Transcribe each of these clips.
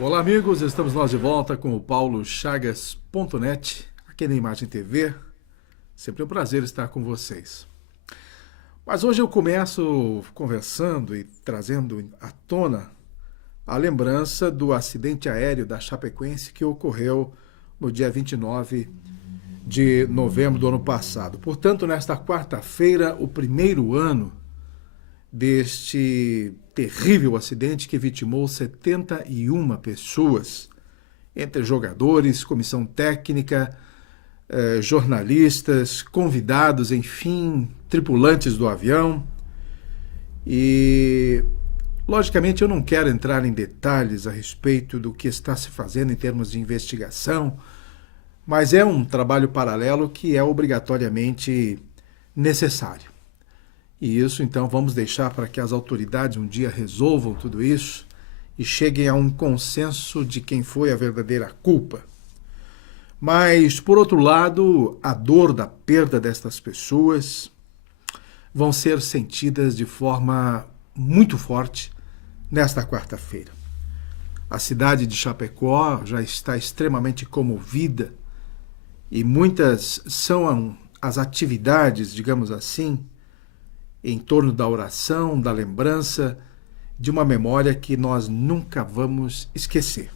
Olá, amigos, estamos nós de volta com o paulochagas.net, aqui na Imagem TV. Sempre um prazer estar com vocês. Mas hoje eu começo conversando e trazendo à tona a lembrança do acidente aéreo da Chapecoense que ocorreu no dia 29 de novembro do ano passado. Portanto, nesta quarta-feira, o primeiro ano deste terrível acidente que vitimou 71 pessoas, entre jogadores, comissão técnica, jornalistas, convidados, enfim, tripulantes do avião. E, logicamente, eu não quero entrar em detalhes a respeito do que está se fazendo em termos de investigação, mas é um trabalho paralelo que é obrigatoriamente necessário. E isso, então, vamos deixar para que as autoridades um dia resolvam tudo isso e cheguem a um consenso de quem foi a verdadeira culpa. Mas, por outro lado, a dor da perda destas pessoas vão ser sentidas de forma muito forte nesta quarta-feira. A cidade de Chapecó já está extremamente comovida e muitas são as atividades, digamos assim, em torno da oração, da lembrança, de uma memória que nós nunca vamos esquecer.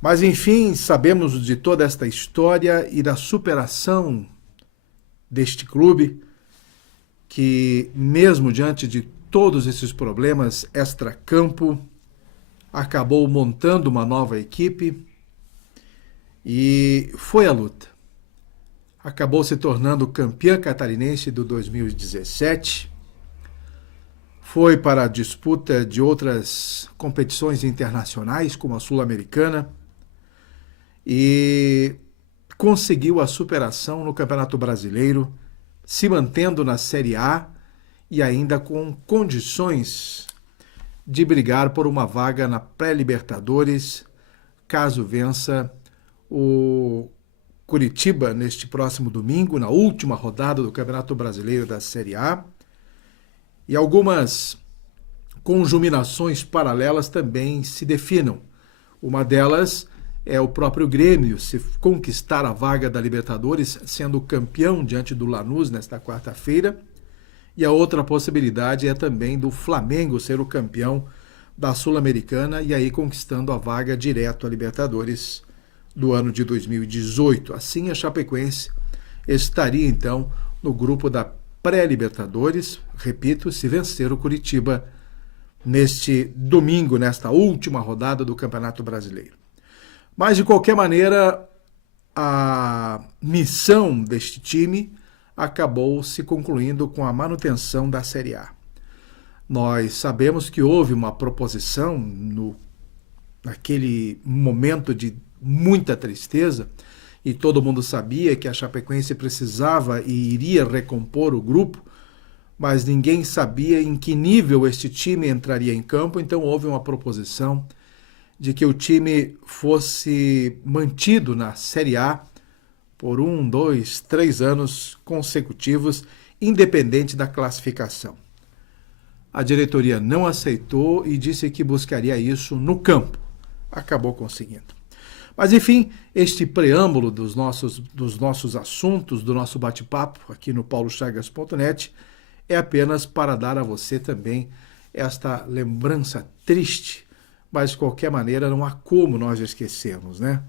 Mas, enfim, sabemos de toda esta história e da superação deste clube, que, mesmo diante de todos esses problemas extra-campo, acabou montando uma nova equipe e foi à luta. Acabou se tornando campeã catarinense do 2017, foi para a disputa de outras competições internacionais, como a Sul-Americana, e conseguiu a superação no Campeonato Brasileiro, se mantendo na Série A e ainda com condições de brigar por uma vaga na pré-Libertadores, caso vença o Curitiba neste próximo domingo, na última rodada do Campeonato Brasileiro da Série A. E algumas conjuminações paralelas também se definam. Uma delas é o próprio Grêmio se conquistar a vaga da Libertadores, sendo campeão diante do Lanús nesta quarta-feira. E a outra possibilidade é também do Flamengo ser o campeão da Sul-Americana e aí conquistando a vaga direto à Libertadores do ano de 2018. Assim, a Chapecoense estaria, então, no grupo da pré-Libertadores, repito, se vencer o Curitiba neste domingo, nesta última rodada do Campeonato Brasileiro. Mas, de qualquer maneira, a missão deste time acabou se concluindo com a manutenção da Série A. Nós sabemos que houve uma proposição naquele momento de muita tristeza, e todo mundo sabia que a Chapecoense precisava e iria recompor o grupo, mas ninguém sabia em que nível este time entraria em campo, então houve uma proposição de que o time fosse mantido na Série A por 1, 2, 3 anos consecutivos, independente da classificação. A diretoria não aceitou e disse que buscaria isso no campo. Acabou conseguindo. Mas, enfim, este preâmbulo dos nossos assuntos, do nosso bate-papo aqui no paulochagas.net é apenas para dar a você também esta lembrança triste, mas de qualquer maneira não há como nós esquecermos, né?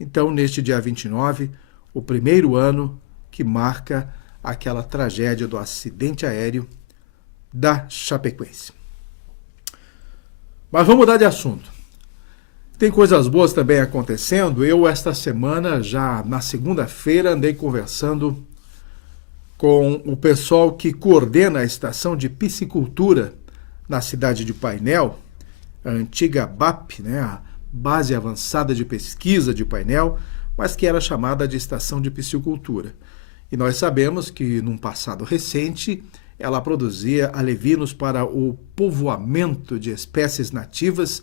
Então, neste dia 29, o primeiro ano que marca aquela tragédia do acidente aéreo da Chapecoense. Mas vamos mudar de assunto. Tem coisas boas também acontecendo. Eu, esta semana, já na segunda-feira, andei conversando com o pessoal que coordena a estação de piscicultura na cidade de Painel, a antiga BAP, né, a Base Avançada de Pesquisa de Painel, mas que era chamada de Estação de Piscicultura. E nós sabemos que, num passado recente, ela produzia alevinos para o povoamento de espécies nativas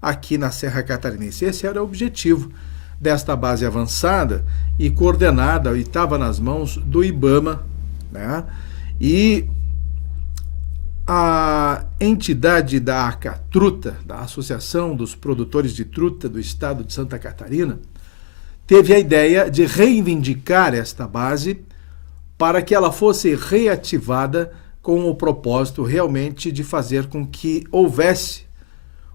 aqui na Serra Catarinense. Esse era o objetivo desta base avançada e coordenada, e estava nas mãos do IBAMA, né? E a entidade da ACATruta, da Associação dos Produtores de Truta do Estado de Santa Catarina, teve a ideia de reivindicar esta base para que ela fosse reativada com o propósito realmente de fazer com que houvesse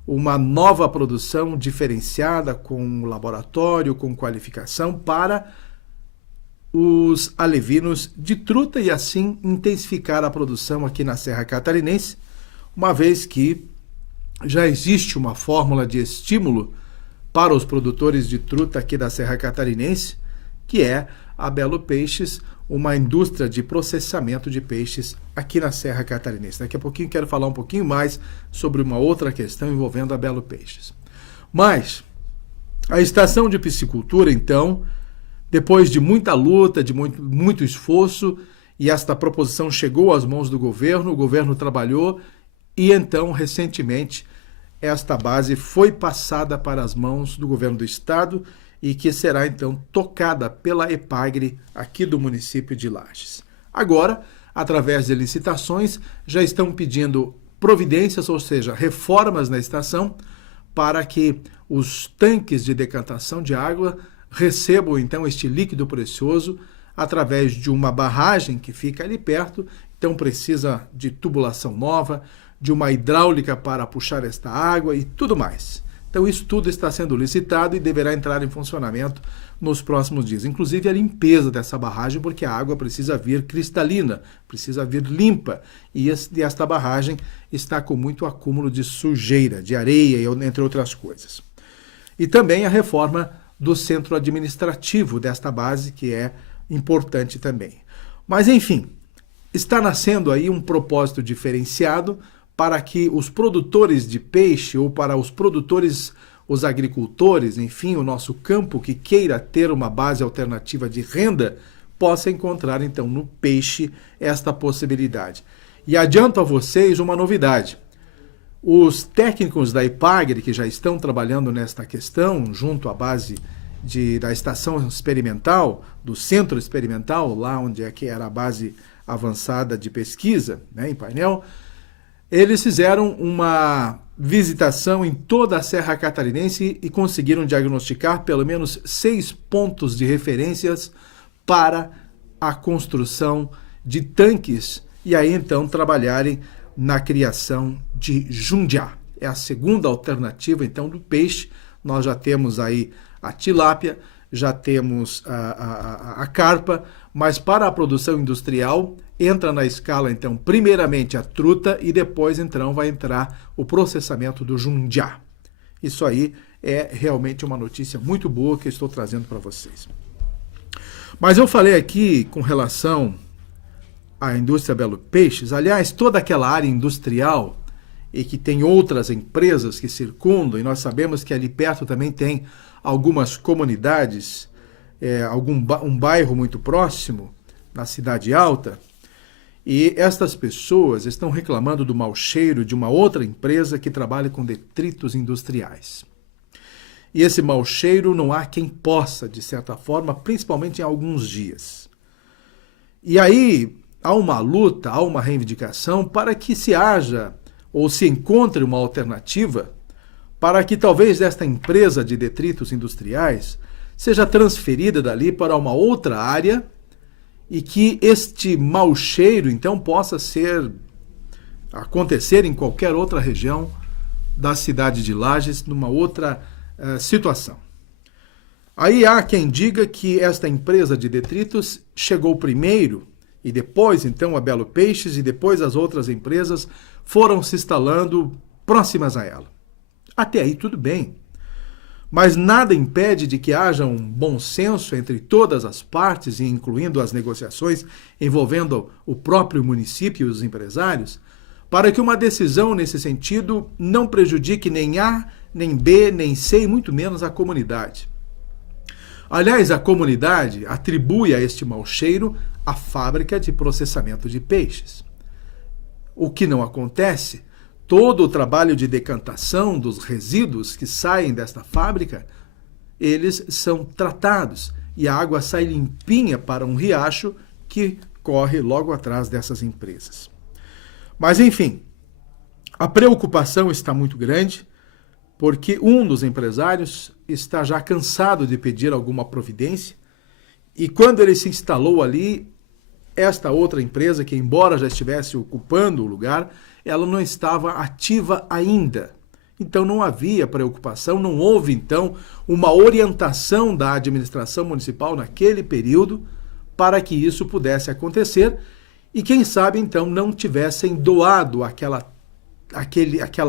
uma nova produção diferenciada, com laboratório, com qualificação para os alevinos de truta e assim intensificar a produção aqui na Serra Catarinense, uma vez que já existe uma fórmula de estímulo para os produtores de truta aqui da Serra Catarinense, que é a Belo Peixes, uma indústria de processamento de peixes aqui na Serra Catarinense. Daqui a pouquinho quero falar um pouquinho mais sobre uma outra questão envolvendo a Belo Peixes. Mas a estação de piscicultura, então, depois de muita luta, de muito esforço, e esta proposição chegou às mãos do governo, o governo trabalhou e então, recentemente, esta base foi passada para as mãos do governo do estado e que será então tocada pela EPAGRE aqui do município de Lages. Agora, através de licitações, já estão pedindo providências, ou seja, reformas na estação, para que os tanques de decantação de água recebam então este líquido precioso através de uma barragem que fica ali perto, então precisa de tubulação nova, de uma hidráulica para puxar esta água e tudo mais. Então isso tudo está sendo licitado e deverá entrar em funcionamento nos próximos dias. Inclusive a limpeza dessa barragem, porque a água precisa vir cristalina, precisa vir limpa, e esta barragem está com muito acúmulo de sujeira, de areia, entre outras coisas. E também a reforma do centro administrativo desta base, que é importante também. Mas, enfim, está nascendo aí um propósito diferenciado para que os produtores de peixe ou para os produtores, os agricultores, enfim, o nosso campo que queira ter uma base alternativa de renda, possa encontrar, então, no peixe esta possibilidade. E adianto a vocês uma novidade. Os técnicos da EPAGRE, que já estão trabalhando nesta questão, junto à base da estação experimental, do centro experimental, lá onde é que era a base avançada de pesquisa, né, em Painel, eles fizeram uma visitação em toda a Serra Catarinense e conseguiram diagnosticar pelo menos 6 pontos de referências para a construção de tanques e aí então trabalharem na criação de jundiá. É a segunda alternativa então do peixe. Nós já temos aí a tilápia, já temos a carpa, mas para a produção industrial entra na escala então primeiramente a truta e depois então vai entrar o processamento do jundiá. Isso aí é realmente uma notícia muito boa que eu estou trazendo para vocês. Mas eu falei aqui com relação à indústria Belo Peixes, aliás, toda aquela área industrial e que tem outras empresas que circundam, e nós sabemos que ali perto também tem algumas comunidades, um bairro muito próximo, na Cidade Alta, e estas pessoas estão reclamando do mau cheiro de uma outra empresa que trabalha com detritos industriais. E esse mau cheiro não há quem possa, de certa forma, principalmente em alguns dias. E aí há uma luta, há uma reivindicação para que se haja ou se encontre uma alternativa para que talvez esta empresa de detritos industriais seja transferida dali para uma outra área e que este mau cheiro, então, possa acontecer em qualquer outra região da cidade de Lages, numa outra situação. Aí há quem diga que esta empresa de detritos chegou primeiro e depois, então, a Belo Peixes e depois as outras empresas foram se instalando próximas a ela. Até aí tudo bem. Mas nada impede de que haja um bom senso entre todas as partes, incluindo as negociações envolvendo o próprio município e os empresários, para que uma decisão nesse sentido não prejudique nem A, nem B, nem C e muito menos a comunidade. Aliás, a comunidade atribui a este mau cheiro a fábrica de processamento de peixes. O que não acontece, todo o trabalho de decantação dos resíduos que saem desta fábrica, eles são tratados e a água sai limpinha para um riacho que corre logo atrás dessas empresas. Mas, enfim, a preocupação está muito grande, porque um dos empresários está já cansado de pedir alguma providência, e quando ele se instalou ali, esta outra empresa, que embora já estivesse ocupando o lugar, ela não estava ativa ainda. Então não havia preocupação, não houve então uma orientação da administração municipal naquele período para que isso pudesse acontecer e quem sabe então não tivessem doado aquela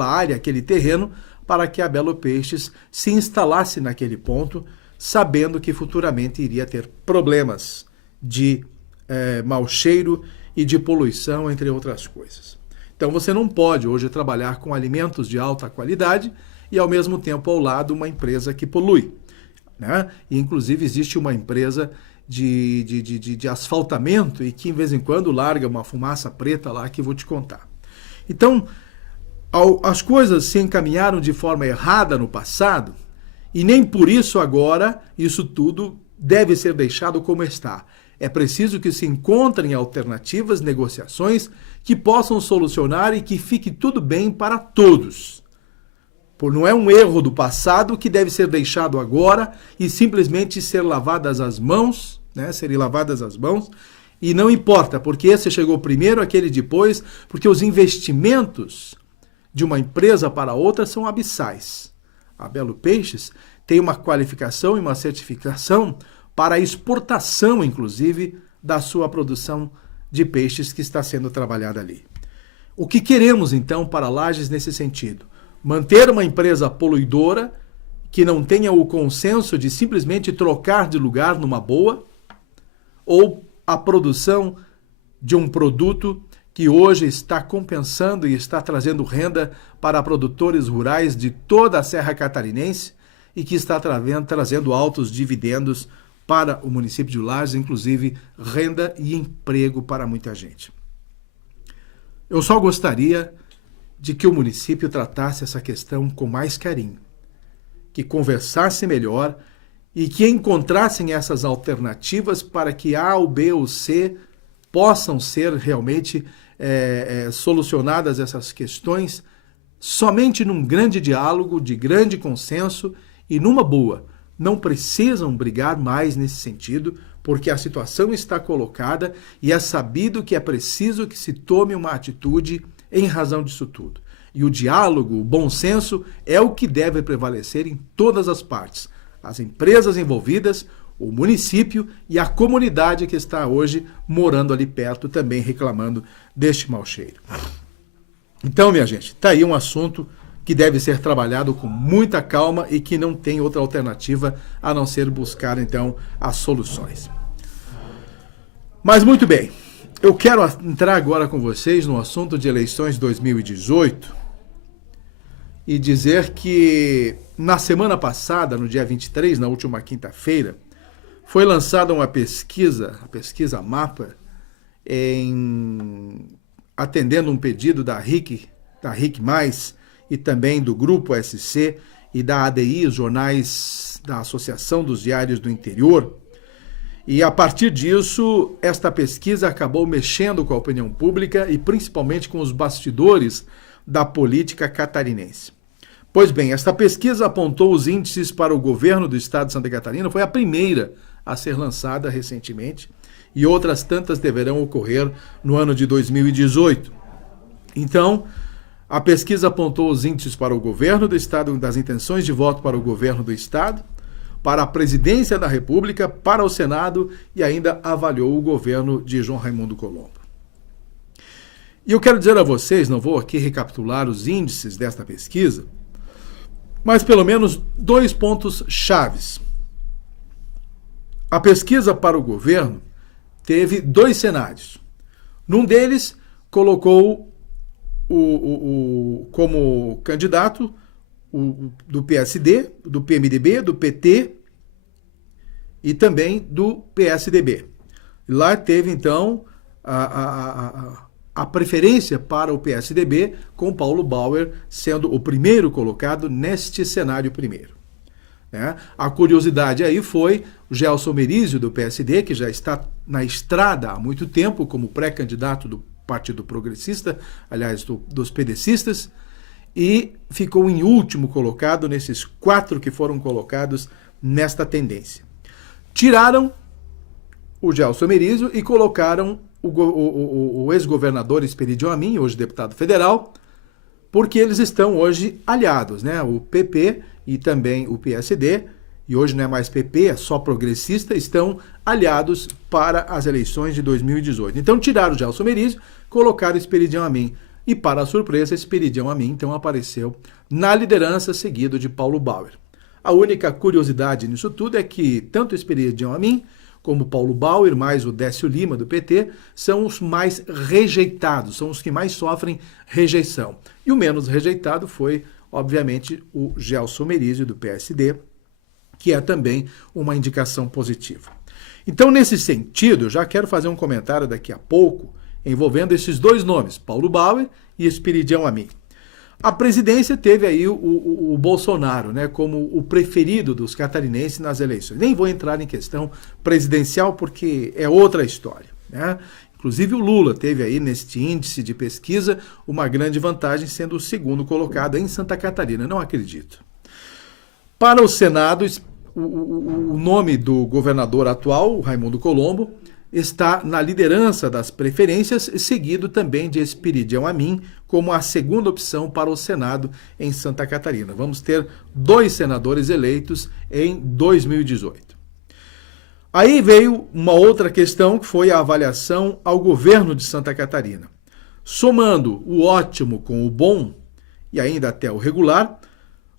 área, aquele terreno para que a Belo Peixes se instalasse naquele ponto, sabendo que futuramente iria ter problemas de mau cheiro e de poluição, entre outras coisas. Então você não pode hoje trabalhar com alimentos de alta qualidade e ao mesmo tempo ao lado uma empresa que polui, né? E inclusive existe uma empresa de asfaltamento e que de vez em quando larga uma fumaça preta lá que eu vou te contar. Então as coisas se encaminharam de forma errada no passado e nem por isso agora isso tudo deve ser deixado como está. É preciso que se encontrem alternativas, negociações que possam solucionar e que fique tudo bem para todos. Não é um erro do passado que deve ser deixado agora e simplesmente ser lavadas as mãos, né? Serem lavadas as mãos, e não importa, porque esse chegou primeiro, aquele depois, porque os investimentos de uma empresa para outra são abissais. A Belo Peixes tem uma qualificação e uma certificação para a exportação, inclusive, da sua produção de peixes que está sendo trabalhada ali. O que queremos, então, para Lages nesse sentido? Manter uma empresa poluidora que não tenha o consenso de simplesmente trocar de lugar numa boa, ou a produção de um produto que hoje está compensando e está trazendo renda para produtores rurais de toda a Serra Catarinense e que está trazendo altos dividendos para o município de Lages, inclusive renda e emprego para muita gente. Eu só gostaria de que o município tratasse essa questão com mais carinho, que conversasse melhor e que encontrassem essas alternativas para que A, o B ou C possam ser realmente solucionadas essas questões somente num grande diálogo, de grande consenso e numa boa. Não precisam brigar mais nesse sentido, porque a situação está colocada e é sabido que é preciso que se tome uma atitude em razão disso tudo. E o diálogo, o bom senso, é o que deve prevalecer em todas as partes. As empresas envolvidas, o município e a comunidade que está hoje morando ali perto também reclamando deste mau cheiro. Então, minha gente, está aí um assunto que deve ser trabalhado com muita calma e que não tem outra alternativa a não ser buscar, então, as soluções. Mas muito bem, eu quero entrar agora com vocês no assunto de eleições 2018 e dizer que na semana passada, no dia 23, na última quinta-feira, foi lançada uma pesquisa, a pesquisa Mapa, atendendo um pedido da RIC+, e também do Grupo SC e da ADI, os jornais da Associação dos Diários do Interior. E a partir disso, esta pesquisa acabou mexendo com a opinião pública e principalmente com os bastidores da política catarinense. Pois bem, esta pesquisa apontou os índices para o governo do estado de Santa Catarina, foi a primeira a ser lançada recentemente, e outras tantas deverão ocorrer no ano de 2018. Então, a pesquisa apontou os índices para o governo do estado, das intenções de voto para o governo do estado, para a presidência da República, para o Senado e ainda avaliou o governo de João Raimundo Colombo. E eu quero dizer a vocês, não vou aqui recapitular os índices desta pesquisa, mas pelo menos 2 pontos chaves. A pesquisa para o governo teve 2 cenários. Num deles, colocou como candidato do PSD, do PMDB, do PT e também do PSDB. Lá teve, então, a preferência para o PSDB, com Paulo Bauer sendo o primeiro colocado neste cenário primeiro. Né? A curiosidade aí foi o Gelson Merizio, do PSD, que já está na estrada há muito tempo como pré-candidato Partido Progressista, aliás, dos PDCistas, e ficou em último colocado nesses 4 que foram colocados nesta tendência. Tiraram o Gelson Merizio e colocaram o ex-governador Esperidião Amin, hoje deputado federal, porque eles estão hoje aliados, né? O PP e também o PSD, e hoje não é mais PP, é só progressista, estão aliados para as eleições de 2018. Então tiraram o Gelson Merizio, colocaram o Esperidião Amin. E para a surpresa, Esperidião Amin então apareceu na liderança, seguido de Paulo Bauer. A única curiosidade nisso tudo é que tanto Esperidião Amin como Paulo Bauer, mais o Décio Lima do PT, são os mais rejeitados, são os que mais sofrem rejeição. E o menos rejeitado foi, obviamente, o Gelson Merizio do PSD, que é também uma indicação positiva. Então, nesse sentido, eu já quero fazer um comentário daqui a pouco envolvendo esses 2 nomes, Paulo Bauer e Esperidião Amin. A presidência teve aí o Bolsonaro, né, como o preferido dos catarinenses nas eleições. Nem vou entrar em questão presidencial porque é outra história, né? Inclusive o Lula teve aí neste índice de pesquisa uma grande vantagem, sendo o segundo colocado em Santa Catarina, não acredito. Para o Senado, o nome do governador atual, Raimundo Colombo, está na liderança das preferências, seguido também de Esperidião Amin como a segunda opção para o Senado em Santa Catarina. Vamos ter 2 senadores eleitos em 2018. Aí veio uma outra questão, que foi a avaliação ao governo de Santa Catarina. Somando o ótimo com o bom, e ainda até o regular,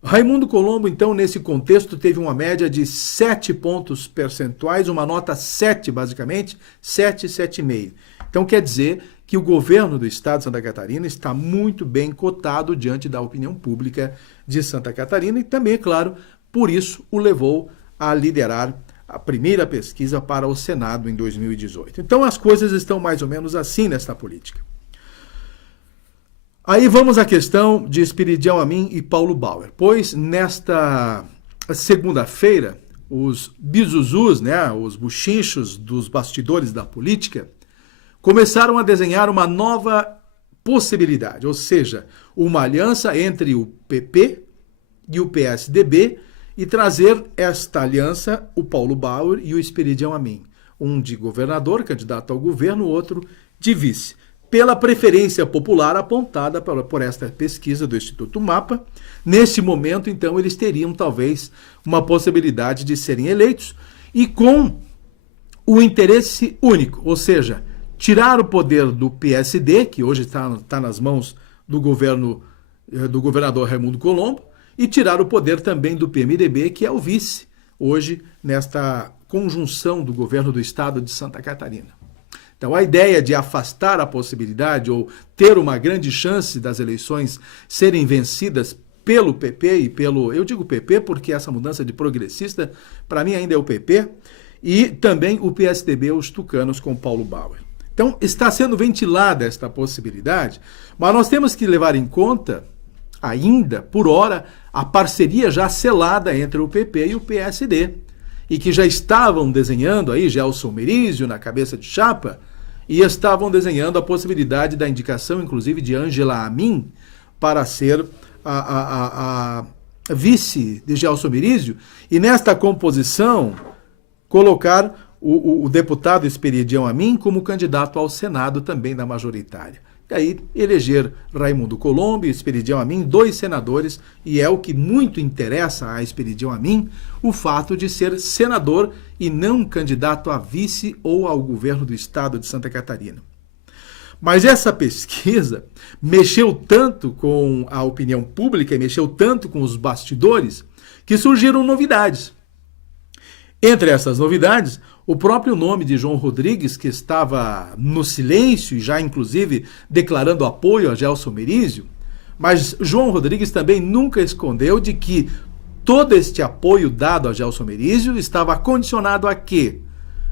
Raimundo Colombo, então, nesse contexto, teve uma média de 7 pontos percentuais, uma nota 7, basicamente, 7, 7,5. Então, quer dizer que o governo do estado de Santa Catarina está muito bem cotado diante da opinião pública de Santa Catarina e também, é claro, por isso o levou a liderar a primeira pesquisa para o Senado em 2018. Então, as coisas estão mais ou menos assim nesta política. Aí vamos à questão de Esperidião Amin e Paulo Bauer, pois nesta segunda-feira, os bizuzus, né, os buchinchos dos bastidores da política, começaram a desenhar uma nova possibilidade, ou seja, uma aliança entre o PP e o PSDB e trazer esta aliança o Paulo Bauer e o Esperidião Amin, um de governador, candidato ao governo, o outro de vice, pela preferência popular apontada por esta pesquisa do Instituto Mapa. Neste momento, então, eles teriam talvez uma possibilidade de serem eleitos e com o interesse único, ou seja, tirar o poder do PSD, que hoje está nas mãos do governador Raimundo Colombo, e tirar o poder também do PMDB, que é o vice, hoje, nesta conjunção do governo do estado de Santa Catarina. Então, a ideia de afastar a possibilidade ou ter uma grande chance das eleições serem vencidas pelo PP e pelo... Eu digo PP porque essa mudança de progressista, para mim, ainda é o PP, e também o PSDB, os tucanos, com Paulo Bauer. Então, está sendo ventilada esta possibilidade, mas nós temos que levar em conta, ainda, por hora, a parceria já selada entre o PP e o PSD, e que já estavam desenhando aí Gelson Merizio na cabeça de chapa, e estavam desenhando a possibilidade da indicação, inclusive, de Ângela Amin para ser a vice de Gelson Merizio, e nesta composição colocar o deputado Esperidião Amin como candidato ao Senado também da majoritária. E aí eleger Raimundo Colombo e Esperidião Amin, 2 senadores, e é o que muito interessa a Esperidião Amin, o fato de ser senador e não candidato a vice ou ao governo do estado de Santa Catarina. Mas essa pesquisa mexeu tanto com a opinião pública e mexeu tanto com os bastidores que surgiram novidades. Entre essas novidades, o próprio nome de João Rodrigues, que estava no silêncio e já inclusive declarando apoio a Gelson Merizio, mas João Rodrigues também nunca escondeu de que todo este apoio dado a Gelson Merizio estava condicionado a quê?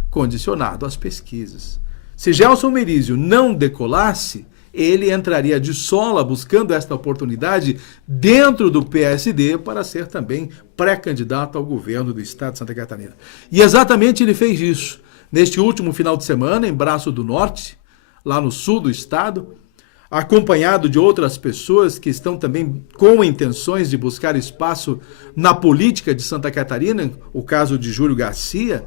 Condicionado às pesquisas. Se Gelson Merizio não decolasse, ele entraria de sola buscando esta oportunidade dentro do PSD para ser também pré-candidato ao governo do estado de Santa Catarina. E exatamente ele fez isso. Neste último final de semana, em Braço do Norte, lá no sul do estado, acompanhado de outras pessoas que estão também com intenções de buscar espaço na política de Santa Catarina, o caso de Júlio Garcia,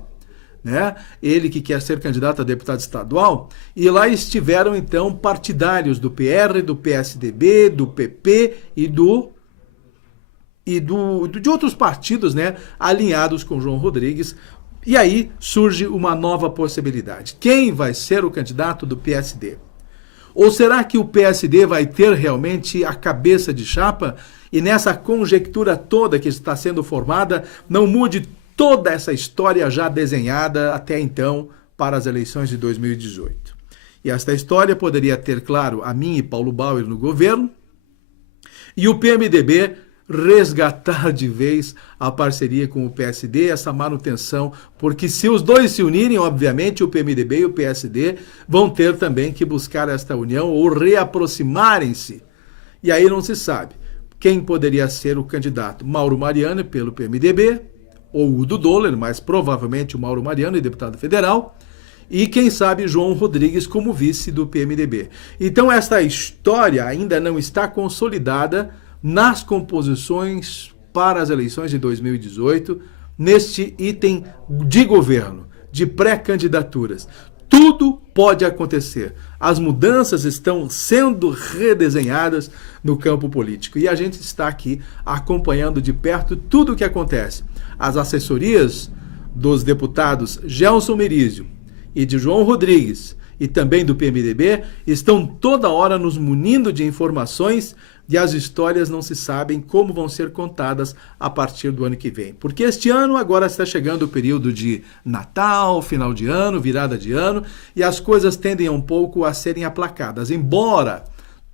né? Ele que quer ser candidato a deputado estadual, e lá estiveram então partidários do PR, do PSDB, do PP e de outros partidos, né, alinhados com João Rodrigues. E aí surge uma nova possibilidade. Quem vai ser o candidato do PSD? Ou será que o PSD vai ter realmente a cabeça de chapa e nessa conjectura toda que está sendo formada não mude toda essa história já desenhada até então para as eleições de 2018? E esta história poderia ter, claro, a mim e Paulo Bauer no governo e o PMDB resgatar de vez a parceria com o PSD, essa manutenção, porque se os dois se unirem, obviamente, o PMDB e o PSD vão ter também que buscar esta união ou reaproximarem-se. E aí não se sabe quem poderia ser o candidato. Mauro Mariano pelo PMDB, ou Udo Doller, mas provavelmente o Mauro Mariano, deputado federal, e quem sabe João Rodrigues como vice do PMDB. Então esta história ainda não está consolidada nas composições para as eleições de 2018, neste item de governo, de pré-candidaturas. Tudo pode acontecer. As mudanças estão sendo redesenhadas no campo político e a gente está aqui acompanhando de perto tudo o que acontece. As assessorias dos deputados Gelson Merizio e de João Rodrigues e também do PMDB estão toda hora nos munindo de informações e as histórias não se sabem como vão ser contadas a partir do ano que vem. Porque este ano agora está chegando o período de Natal, final de ano, virada de ano, e as coisas tendem um pouco a serem aplacadas. Embora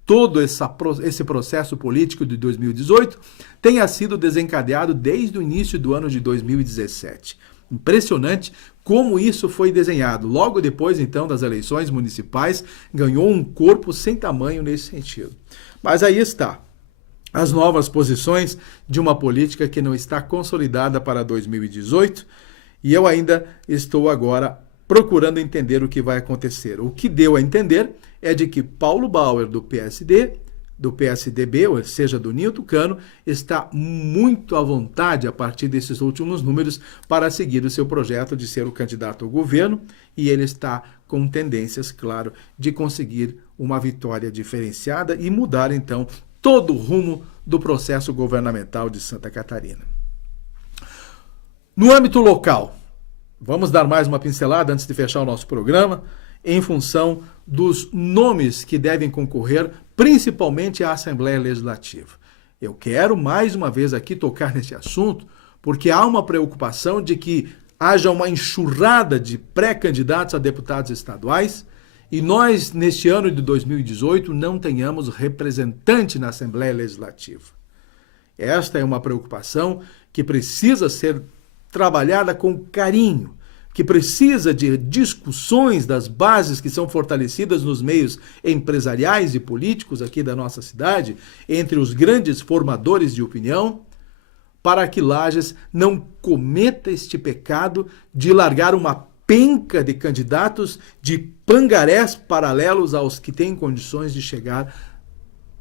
todo esse processo político de 2018 tenha sido desencadeado desde o início do ano de 2017. Impressionante como isso foi desenhado. Logo depois, então, das eleições municipais, ganhou um corpo sem tamanho nesse sentido. Mas aí está, as novas posições de uma política que não está consolidada para 2018 e eu ainda estou agora procurando entender o que vai acontecer. O que deu a entender é de que Paulo Bauer, do PSD, do PSDB, ou seja, do Ninho Tucano, está muito à vontade a partir desses últimos números para seguir o seu projeto de ser o candidato ao governo e ele está com tendências, claro, de conseguir uma vitória diferenciada e mudar, então, todo o rumo do processo governamental de Santa Catarina. No âmbito local, vamos dar mais uma pincelada antes de fechar o nosso programa, em função dos nomes que devem concorrer, principalmente à Assembleia Legislativa. Eu quero, mais uma vez, aqui tocar nesse assunto, porque há uma preocupação de que haja uma enxurrada de pré-candidatos a deputados estaduais e nós, neste ano de 2018, não tenhamos representante na Assembleia Legislativa. Esta é uma preocupação que precisa ser trabalhada com carinho, que precisa de discussões das bases que são fortalecidas nos meios empresariais e políticos aqui da nossa cidade, entre os grandes formadores de opinião, para que Lages não cometa este pecado de largar uma penca de candidatos, de pangarés paralelos aos que têm condições de chegar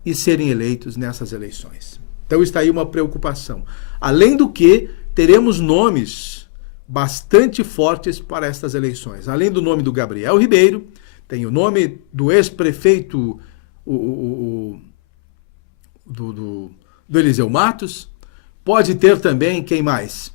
e serem eleitos nessas eleições. Então está aí uma preocupação. Além do que, teremos nomes bastante fortes para estas eleições. Além do nome do Gabriel Ribeiro, tem o nome do ex-prefeito do Eliseu Matos, pode ter também, quem mais?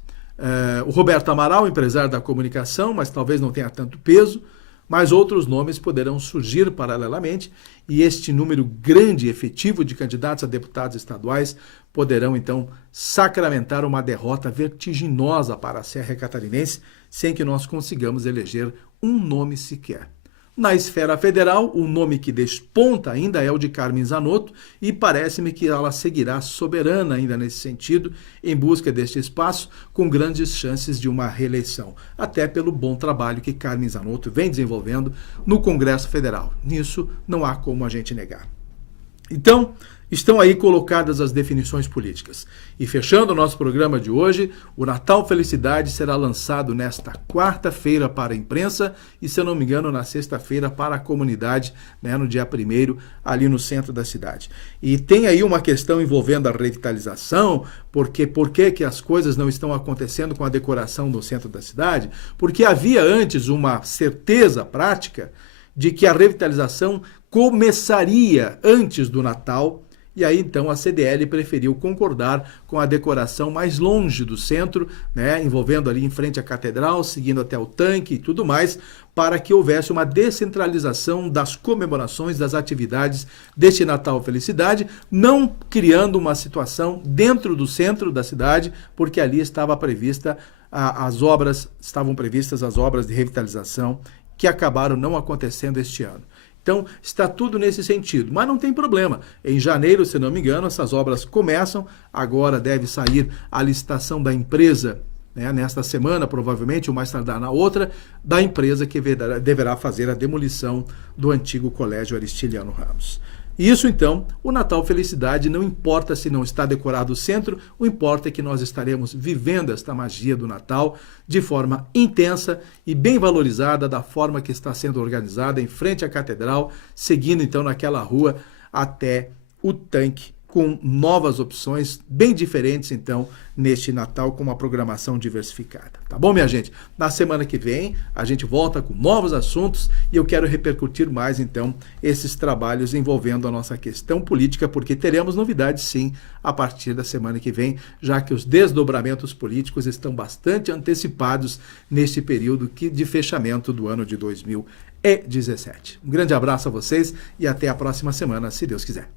O Roberto Amaral, empresário da comunicação, mas talvez não tenha tanto peso, mas outros nomes poderão surgir paralelamente e este número grande e efetivo de candidatos a deputados estaduais poderão, então, sacramentar uma derrota vertiginosa para a Serra Catarinense sem que nós consigamos eleger um nome sequer. Na esfera federal, o nome que desponta ainda é o de Carmen Zanotto e parece-me que ela seguirá soberana ainda nesse sentido, em busca deste espaço, com grandes chances de uma reeleição, até pelo bom trabalho que Carmen Zanotto vem desenvolvendo no Congresso Federal. Nisso não há como a gente negar. Então, estão aí colocadas as definições políticas. E fechando o nosso programa de hoje, o Natal Felicidade será lançado nesta quarta-feira para a imprensa e, se eu não me engano, na sexta-feira para a comunidade, né, no dia 1º, ali no centro da cidade. E tem aí uma questão envolvendo a revitalização, porque por que as coisas não estão acontecendo com a decoração no centro da cidade? Porque havia antes uma certeza prática de que a revitalização começaria antes do Natal, e aí então a CDL preferiu concordar com a decoração mais longe do centro, né, envolvendo ali em frente à catedral, seguindo até o tanque e tudo mais, para que houvesse uma descentralização das comemorações, das atividades deste Natal Felicidade, não criando uma situação dentro do centro da cidade, porque ali estavam previstas as obras de revitalização que acabaram não acontecendo este ano. Então, está tudo nesse sentido, mas não tem problema. Em janeiro, se não me engano, essas obras começam, agora deve sair a licitação da empresa, né, nesta semana, provavelmente, ou mais tardar na outra, da empresa que deverá fazer a demolição do antigo Colégio Aristiliano Ramos. Isso, então, o Natal Felicidade, não importa se não está decorado o centro, o importa é que nós estaremos vivendo esta magia do Natal de forma intensa e bem valorizada, da forma que está sendo organizada em frente à catedral, seguindo, então, naquela rua até o tanque, com novas opções bem diferentes, então, neste Natal, com uma programação diversificada. Tá bom, minha gente? Na semana que vem, a gente volta com novos assuntos e eu quero repercutir mais, então, esses trabalhos envolvendo a nossa questão política, porque teremos novidades, sim, a partir da semana que vem, já que os desdobramentos políticos estão bastante antecipados neste período de fechamento do ano de 2017. Um grande abraço a vocês e até a próxima semana, se Deus quiser.